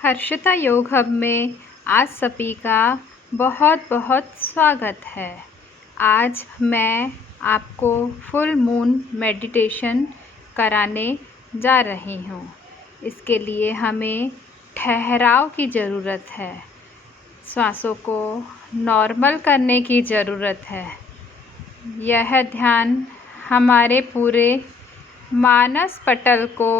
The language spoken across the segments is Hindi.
हर्षिता योग हब में आज सभी का बहुत बहुत स्वागत है। आज मैं आपको फुल मून मेडिटेशन कराने जा रही हूँ। इसके लिए हमें ठहराव की ज़रूरत है, श्वासों को नॉर्मल करने की ज़रूरत है। यह ध्यान हमारे पूरे मानस पटल को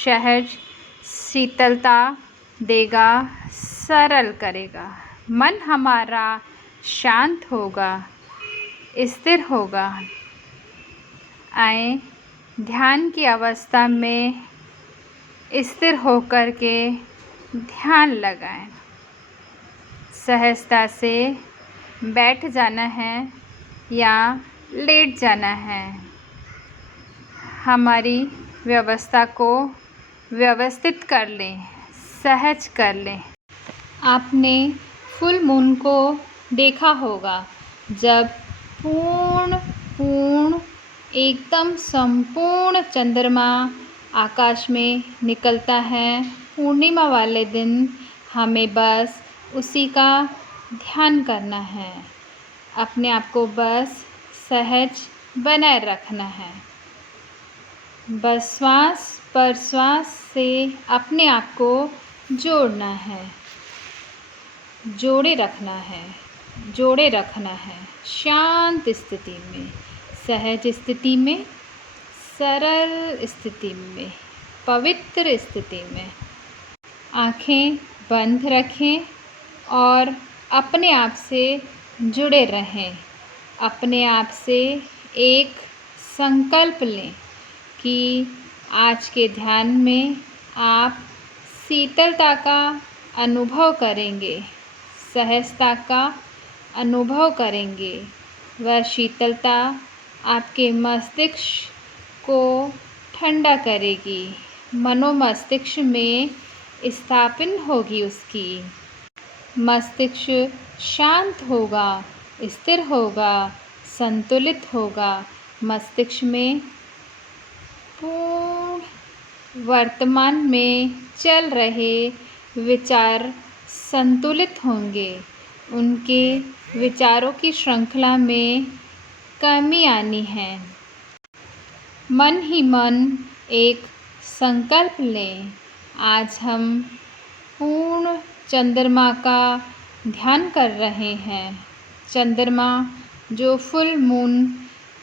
सहज शीतलता देगा, सरल करेगा। मन हमारा शांत होगा, स्थिर होगा। आए ध्यान की अवस्था में स्थिर होकर के ध्यान लगाएं। सहजता से बैठ जाना है या लेट जाना है। हमारी व्यवस्था को व्यवस्थित कर लें, सहज कर लें। आपने फुल मून को देखा होगा, जब पूर्ण एकदम संपूर्ण चंद्रमा आकाश में निकलता है। पूर्णिमा वाले दिन हमें बस उसी का ध्यान करना है। अपने आप को बस सहज बनाए रखना है। बस श्वास पर श्वास से अपने आप को जोड़ना है, जोड़े रखना है। शांत स्थिति में, सहज स्थिति में, सरल स्थिति में, पवित्र स्थिति में। आँखें बंद रखें और अपने आप से जुड़े रहें। अपने आप से एक संकल्प लें कि आज के ध्यान में आप शीतलता का अनुभव करेंगे, सहजता का अनुभव करेंगे। वह शीतलता आपके मस्तिष्क को ठंडा करेगी, मनोमस्तिष्क में स्थापन होगी उसकी। मस्तिष्क शांत होगा, स्थिर होगा, संतुलित होगा। मस्तिष्क में पूर्ण वर्तमान में चल रहे विचार संतुलित होंगे। उनके विचारों की श्रृंखला में कमी आनी है। मन ही मन एक संकल्प लें। आज हम पूर्ण चंद्रमा का ध्यान कर रहे हैं। चंद्रमा जो फुल मून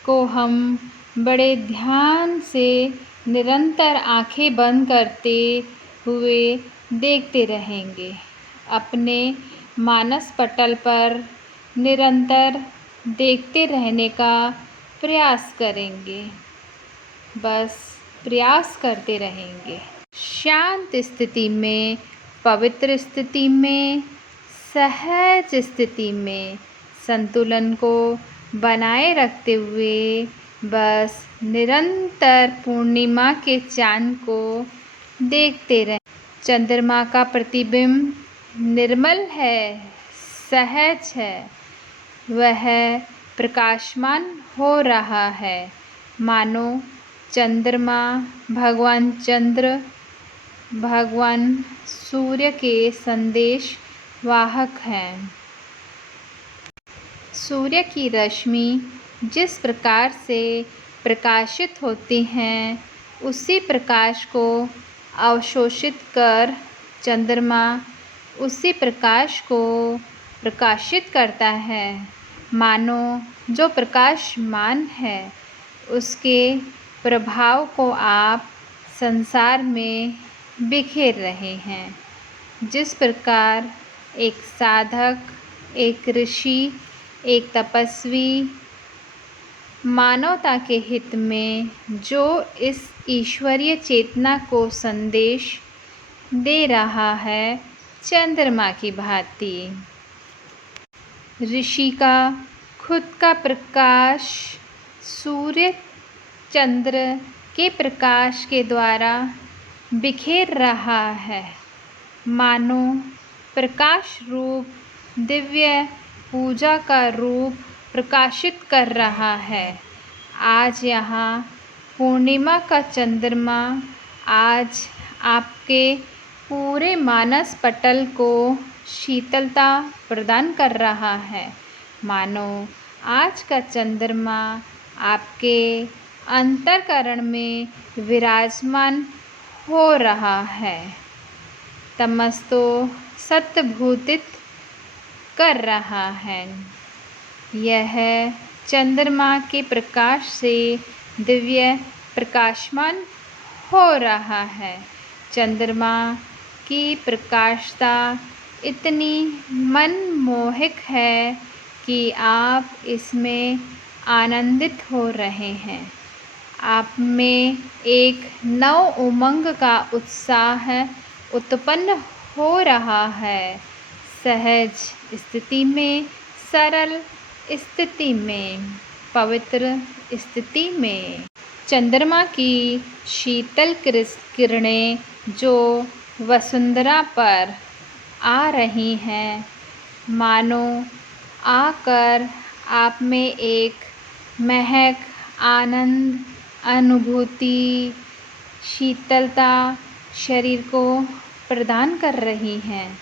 को हम बड़े ध्यान से निरंतर आंखें बंद करते हुए देखते रहेंगे। अपने मानस पटल पर निरंतर देखते रहने का प्रयास करेंगे। बस प्रयास करते रहेंगे। शांत स्थिति में, पवित्र स्थिति में, सहज स्थिति में संतुलन को बनाए रखते हुए बस निरंतर पूर्णिमा के चाँद को देखते रहें। चंद्रमा का प्रतिबिंब निर्मल है, सहज है। वह प्रकाशमान हो रहा है, मानो चंद्रमा भगवान चंद्र, भगवान सूर्य के संदेश वाहक हैं। सूर्य की रश्मि जिस प्रकार से प्रकाशित होती हैं, उसी प्रकाश को अवशोषित कर चंद्रमा उसी प्रकाश को प्रकाशित करता है। मानो जो प्रकाशमान है, उसके प्रभाव को आप संसार में बिखेर रहे हैं। जिस प्रकार एक साधक, एक ऋषि, एक तपस्वी मानवता के हित में जो इस ईश्वरीय चेतना को संदेश दे रहा है, चंद्रमा की भांति। ऋषि का खुद का प्रकाश सूर्य चंद्र के प्रकाश के द्वारा बिखेर रहा है। मानो प्रकाश रूप दिव्य पूजा का रूप प्रकाशित कर रहा है। आज यहाँ पूर्णिमा का चंद्रमा आज आपके पूरे मानस पटल को शीतलता प्रदान कर रहा है। मानो आज का चंद्रमा आपके अंतःकरण में विराजमान हो रहा है, तमस्तो सत्भूतित कर रहा है। यह चंद्रमा के प्रकाश से दिव्य प्रकाशमान हो रहा है। चंद्रमा की प्रकाशता इतनी मनमोहक है कि आप इसमें आनंदित हो रहे हैं। आप में एक नव उमंग का उत्साह उत्पन्न हो रहा है। सहज स्थिति में, सरल स्थिति में, पवित्र स्थिति में चंद्रमा की शीतल किरणें जो वसुंधरा पर आ रही हैं, मानो आकर आप में एक महक, आनंद, अनुभूति, शीतलता शरीर को प्रदान कर रही हैं,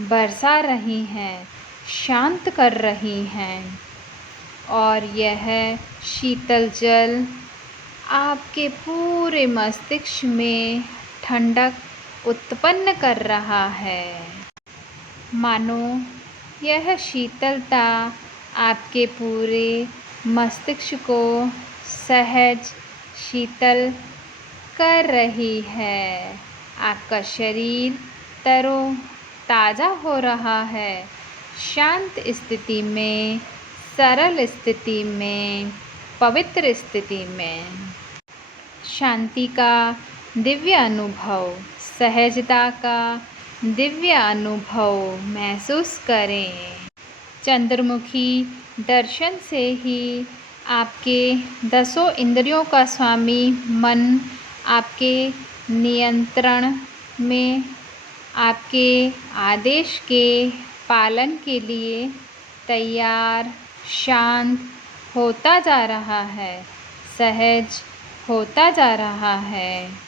बरसा रही हैं, शांत कर रही हैं। और यह शीतल जल आपके पूरे मस्तिष्क में ठंडक उत्पन्न कर रहा है। मानो यह शीतलता आपके पूरे मस्तिष्क को सहज शीतल कर रही है। आपका शरीर तरोताज़ा हो रहा है। शांत स्थिति में, सरल स्थिति में, पवित्र स्थिति में शांति का दिव्य अनुभव, सहजता का दिव्य अनुभव महसूस करें। चंद्रमुखी दर्शन से ही आपके 10 इंद्रियों का स्वामी मन आपके नियंत्रण में, आपके आदेश के पालन के लिए तैयार, शांत होता जा रहा है, सहज होता जा रहा है।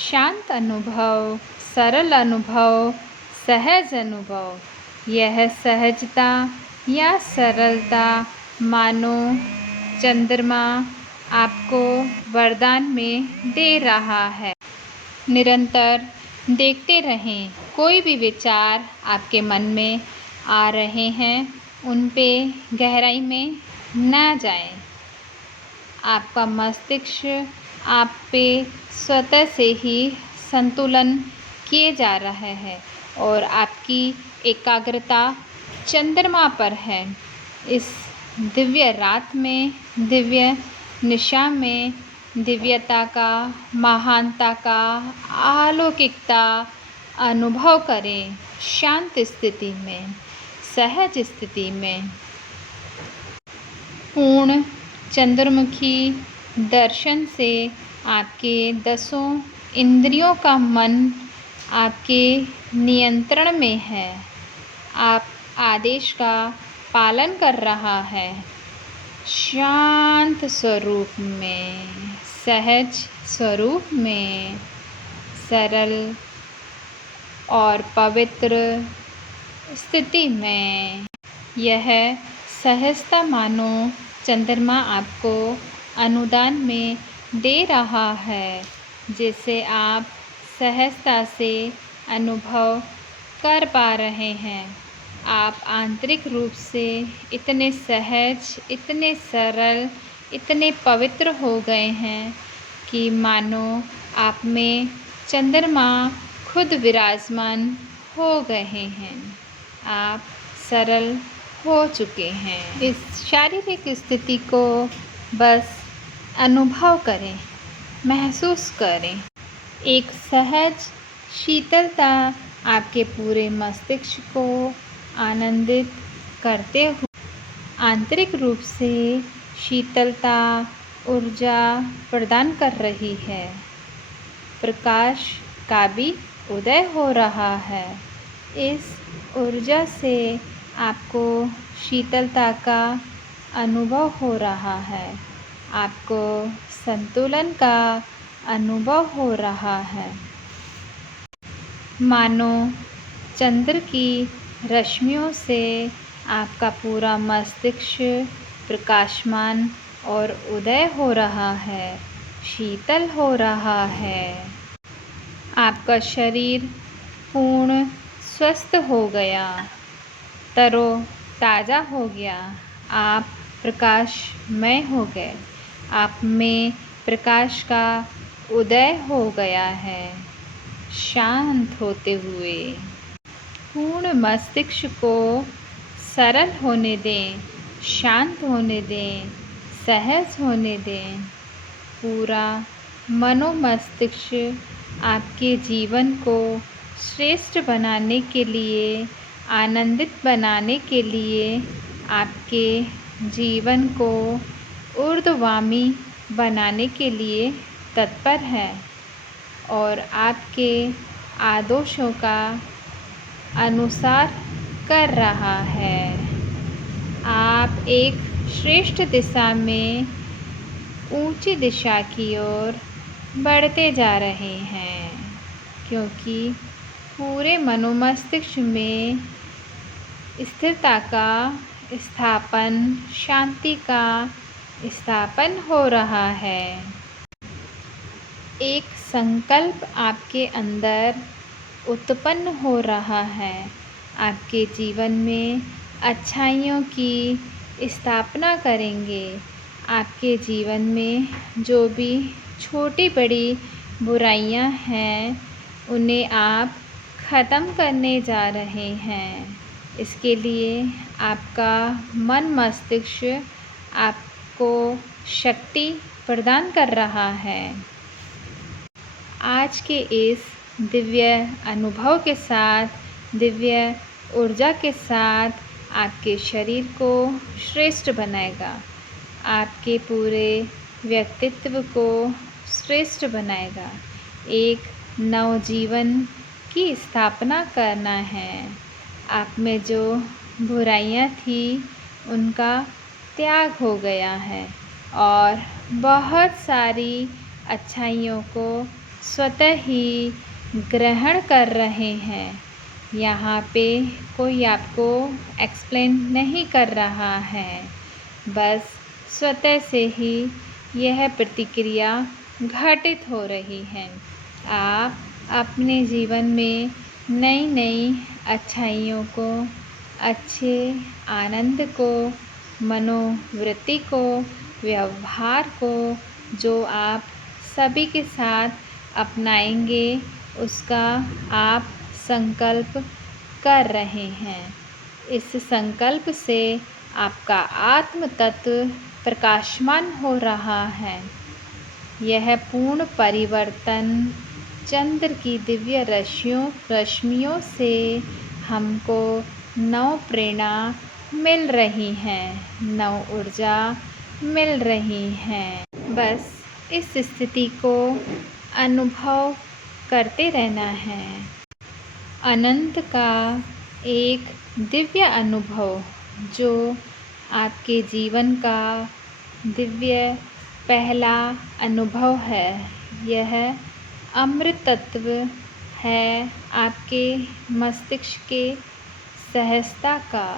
शांत अनुभव, सरल अनुभव, सहज अनुभव, यह सहजता या सरलता मानो चंद्रमा आपको वरदान में दे रहा है। निरंतर देखते रहें, कोई भी विचार आपके मन में आ रहे हैं, उन पे गहराई में ना जाएं। आपका मस्तिष्क आप पे स्वतः से ही संतुलन किए जा रहा है और आपकी एकाग्रता चंद्रमा पर है। इस दिव्य रात में, दिव्य निशा में दिव्यता का, महानता का, अलौकिकता अनुभव करें। शांत स्थिति में, सहज स्थिति में पूर्ण चंद्रमुखी दर्शन से आपके 10 इंद्रियों का मन आपके नियंत्रण में है। आप आदेश का पालन कर रहा है। शांत स्वरूप में, सहज स्वरूप में, सरल और पवित्र स्थिति में यह सहजता मानो चंद्रमा आपको अनुदान में दे रहा है, जिसे आप सहजता से अनुभव कर पा रहे हैं। आप आंतरिक रूप से इतने सहज, इतने सरल, इतने पवित्र हो गए हैं कि मानो आप में चंद्रमा खुद विराजमान हो गए हैं। आप सरल हो चुके हैं। इस शारीरिक स्थिति को बस अनुभव करें, महसूस करें। एक सहज शीतलता आपके पूरे मस्तिष्क को आनंदित करते हुए आंतरिक रूप से शीतलता, ऊर्जा प्रदान कर रही है। प्रकाश का भी उदय हो रहा है। इस ऊर्जा से आपको शीतलता का अनुभव हो रहा है। आपको संतुलन का अनुभव हो रहा है। मानो चंद्र की रश्मियों से आपका पूरा मस्तिष्क प्रकाशमान और उदय हो रहा है, शीतल हो रहा है। आपका शरीर पूर्ण स्वस्थ हो गया, तरोताज़ा हो गया। आप प्रकाशमय हो गए। आप में प्रकाश का उदय हो गया है। शांत होते हुए पूर्ण मस्तिष्क को सरल होने दें, शांत होने दें, सहज होने दें। पूरा मनोमस्तिष्क आपके जीवन को श्रेष्ठ बनाने के लिए, आनंदित बनाने के लिए, आपके जीवन को ऊर्ध्वगामी बनाने के लिए तत्पर है और आपके आदेशों का अनुसार कर रहा है। आप एक श्रेष्ठ दिशा में, ऊंची दिशा की ओर बढ़ते जा रहे हैं, क्योंकि पूरे मनोमस्तिष्क में स्थिरता का स्थापन, शांति का स्थापन हो रहा है। एक संकल्प आपके अंदर उत्पन्न हो रहा है। आपके जीवन में अच्छाइयों की स्थापना करेंगे। आपके जीवन में जो भी छोटी बड़ी बुराइयां हैं, उन्हें आप ख़त्म करने जा रहे हैं। इसके लिए आपका मन मस्तिष्क आपको शक्ति प्रदान कर रहा है। आज के इस दिव्य अनुभव के साथ, दिव्य ऊर्जा के साथ आपके शरीर को श्रेष्ठ बनाएगा, आपके पूरे व्यक्तित्व को श्रेष्ठ बनाएगा। एक नवजीवन की स्थापना करना है। आप में जो बुराइयां थी, उनका त्याग हो गया है और बहुत सारी अच्छाइयों को स्वतः ही ग्रहण कर रहे हैं। यहाँ पे कोई आपको एक्सप्लेन नहीं कर रहा है, बस स्वतः से ही यह प्रतिक्रिया घटित हो रही है। आप अपने जीवन में नई नई अच्छाइयों को, अच्छे आनंद को, मनोवृत्ति को, व्यवहार को जो आप सभी के साथ अपनाएंगे, उसका आप संकल्प कर रहे हैं। इस संकल्प से आपका आत्म तत्व प्रकाशमान हो रहा है। यह पूर्ण परिवर्तन चंद्र की दिव्य रश्मियों से हमको नव प्रेरणा मिल रही है, नव ऊर्जा मिल रही है। बस इस स्थिति को अनुभव करते रहना है। अनंत का एक दिव्य अनुभव जो आपके जीवन का दिव्य पहला अनुभव है। यह अमृत तत्व है आपके मस्तिष्क के सहजता का।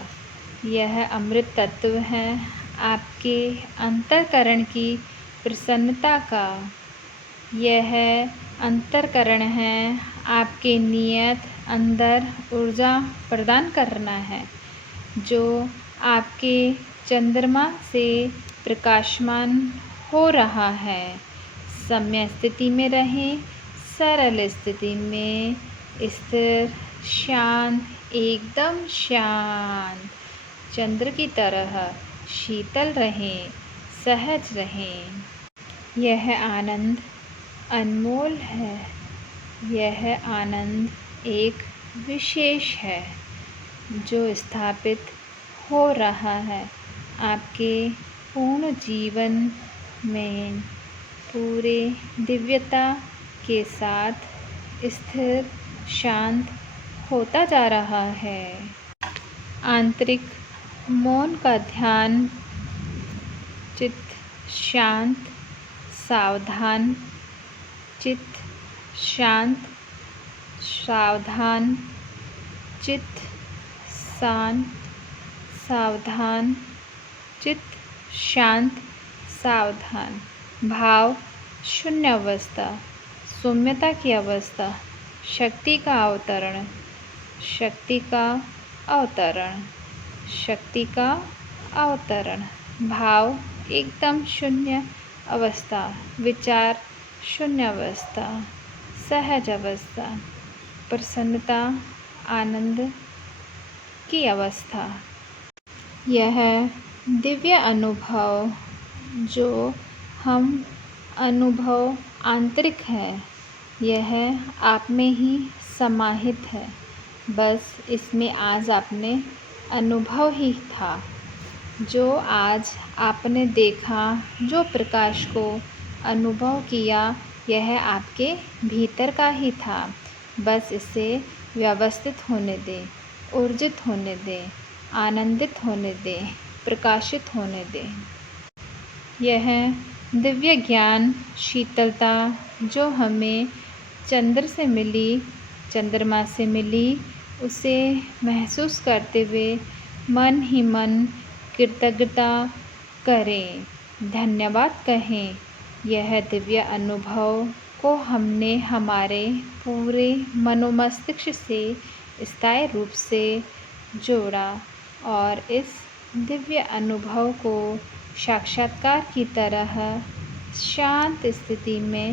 यह अमृत तत्व है आपके अंतःकरण की प्रसन्नता का। यह अंतःकरण है आपके नियत अंदर ऊर्जा प्रदान करना है, जो आपके चंद्रमा से प्रकाशमान हो रहा है। सम्य स्थिति में रहें, सरल स्थिति में, स्थिर, शांत, एकदम शांत, चंद्र की तरह शीतल रहें, सहज रहें। यह आनंद अनमोल है। यह आनंद एक विशेष है जो स्थापित हो रहा है आपके पूर्ण जीवन में, पूरे दिव्यता के साथ स्थिर, शांत होता जा रहा है। आंतरिक मौन का ध्यान, चित्त शांत, सावधान, चित्त शांत, सावधान, चित्त शांत, सावधान, चित्त शांत, सावधान। भाव शून्य अवस्था, सौम्यता की अवस्था, शक्ति का अवतरण, शक्ति का अवतरण, शक्ति का अवतरण। भाव एकदम शून्य अवस्था, विचार शून्य अवस्था, सहज अवस्था, प्रसन्नता, आनंद की अवस्था। यह दिव्य अनुभव जो हम अनुभव आंतरिक है, यह आप में ही समाहित है। बस इसमें आज आपने अनुभव ही था। जो आज आपने देखा, जो प्रकाश को अनुभव किया, यह आपके भीतर का ही था। बस इसे व्यवस्थित होने दें, ऊर्जित होने दें, आनंदित होने दें, प्रकाशित होने दें। यह दिव्य ज्ञान शीतलता जो हमें चंद्र से मिली, चंद्रमा से मिली, उसे महसूस करते हुए मन ही मन कृतज्ञता करें, धन्यवाद कहें। यह दिव्य अनुभव को हमने हमारे पूरे मनोमस्तिष्क से स्थायी रूप से जोड़ा और इस दिव्य अनुभव को साक्षात्कार की तरह शांत स्थिति में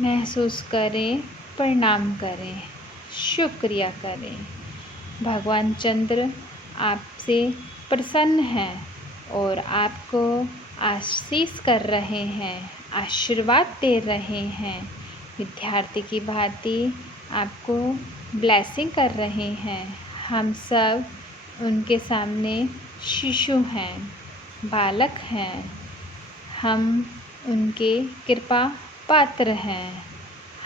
महसूस करें, प्रणाम करें, शुक्रिया करें। भगवान चंद्र आपसे प्रसन्न हैं और आपको आशीष कर रहे हैं, आशीर्वाद दे रहे हैं। विद्यार्थी की भांति आपको ब्लेसिंग कर रहे हैं। हम सब उनके सामने शिशु हैं, बालक हैं। हम उनके कृपा पात्र हैं।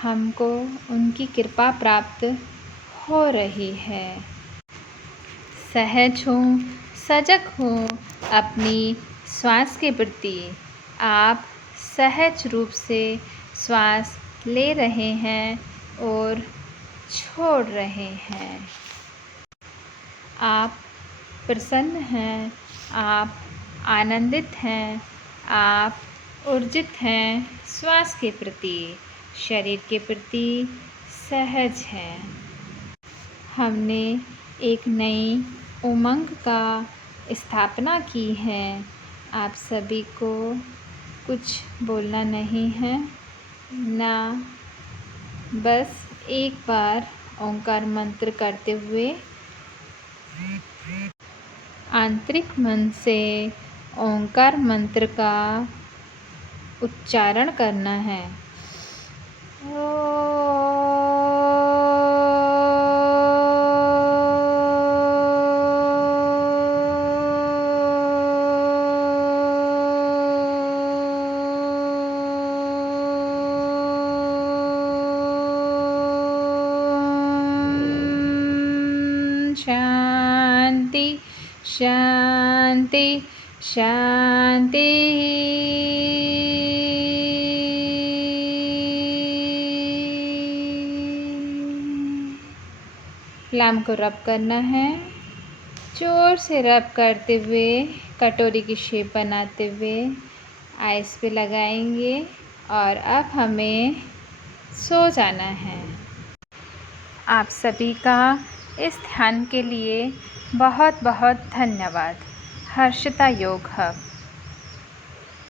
हमको उनकी कृपा प्राप्त हो रही है। सहज हो, सजग हो अपनी श्वास के प्रति। आप सहज रूप से श्वास ले रहे हैं और छोड़ रहे हैं। आप प्रसन्न हैं, आप आनंदित हैं, आप ऊर्जित हैं श्वास के प्रति, शरीर के प्रति सहज हैं। हमने एक नई उमंग का स्थापना की है। आप सभी को कुछ बोलना नहीं है ना, बस एक बार ओंकार मंत्र करते हुए आंतरिक मन से ओंकार मंत्र का उच्चारण करना है। शांति शांति शांति। प्लाम को रब करना है, जोर से रब करते हुए कटोरी की शेप बनाते हुए आइस पे लगाएंगे और अब हमें सो जाना है। आप सभी का इस ध्यान के लिए बहुत बहुत धन्यवाद। हर्षिता योग हब।